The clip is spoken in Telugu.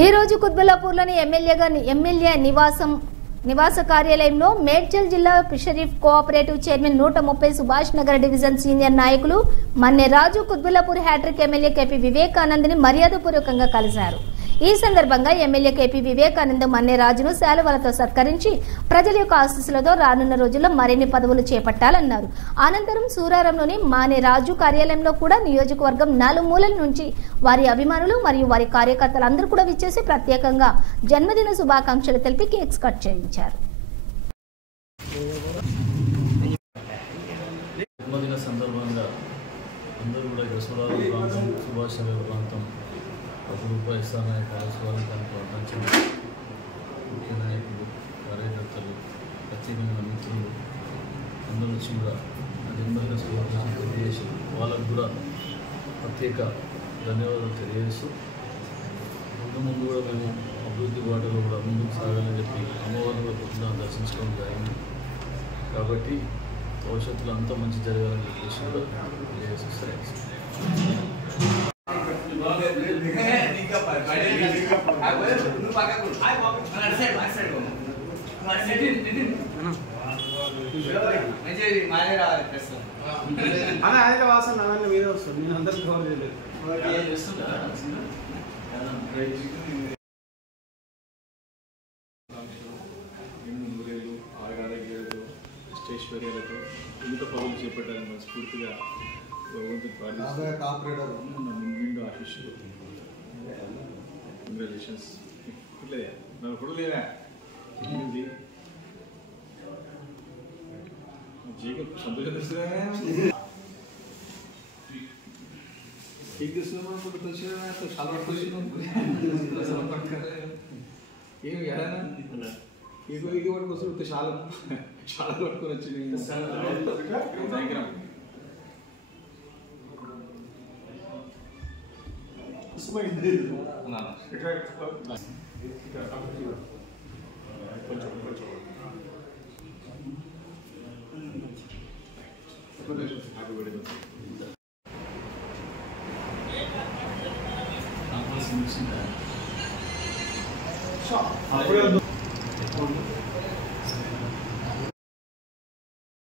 ఈ రోజు కుత్బుల్లాపూర్లోని ఎమ్మెల్యే నివాస కార్యాలయంలో మేడ్చల్ జిల్లా fisheries cooperative chairman 130 Subhash Nagar division senior నాయకులు మన్నె రాజు కుత్బుల్లాపూర్ హ్యాట్రిక్ ఎమ్మెల్యే కేపీ వివేకానంద్ని మర్యాదపూర్వకంగా కలిశారు। ఈ సందర్భంగా ఎమ్మెల్యే కేపీ వివేకానంద్ మన్నె రాజును శాలువలతో సత్కరించి ప్రజల యొక్క ఆశీస్సులతో రానున్న రోజుల్లో మరిన్ని పదవులు చేపట్టాలన్నారు। అనంతరం సూరారంలోని మన్నె రాజు కార్యాలయంలో కూడా నియోజకవర్గం నలుమూలల నుంచి వారి అభిమానులు మరియు వారి కార్యకర్తలందరూ కూడా విచ్చేసి ప్రత్యేకంగా జన్మదిన శుభాకాంక్షలు తెలిపి కేక్స్ కట్ చేయించారు। జన్మదిన సందర్భంగా అందరూ కూడా యశ్వరాజు ప్రాంతం సుభాష్ నగర్ ప్రాంతం రూపాయి ఇస్తానని కాల్చుకోవడానికి ప్రపంచం ముఖ్య నాయకులు కార్యకర్తలు ప్రత్యేకమైన మిత్రులు అందరూ వచ్చి కూడా నా జన్మదిన శుభాకాంక్షలు తెలియజేసి వాళ్ళకు కూడా ప్రత్యేక ధన్యవాదాలు తెలియజేస్తూ ముందు కూడా మేము అభివృద్ధి బాటలో కూడా ముందుకు సాగాలని చెప్పి అమ్మవారిని కూడా పొద్దున దర్శించుకోవడం జరిగింది। కాబట్టి భవిష్యత్తులో అంతా మంచి జరగాలని చెప్పేసి కూడా తెలియజేస్తారు। మీద వస్తుంది నేను అందరికి కవర్ చేయలేదు। స్టేషనరీలతో ఇంత పనులు చేపట్టాలని మనస్ఫూర్తిగా భగవంతుని ప్రార్థిస్తున్నాను। ఆశిష్యులు కంగ్రాచులేషన్స్। నాకు కూడా లేదా జీవితం సంతోషం తెస్తున్నా ठीक दिसलं पण तसे तो शाला ఏం యాదనా ఇగో వాటి కోసం చాలా చాలా పట్టుకొని వచ్చింది। Happy birthday.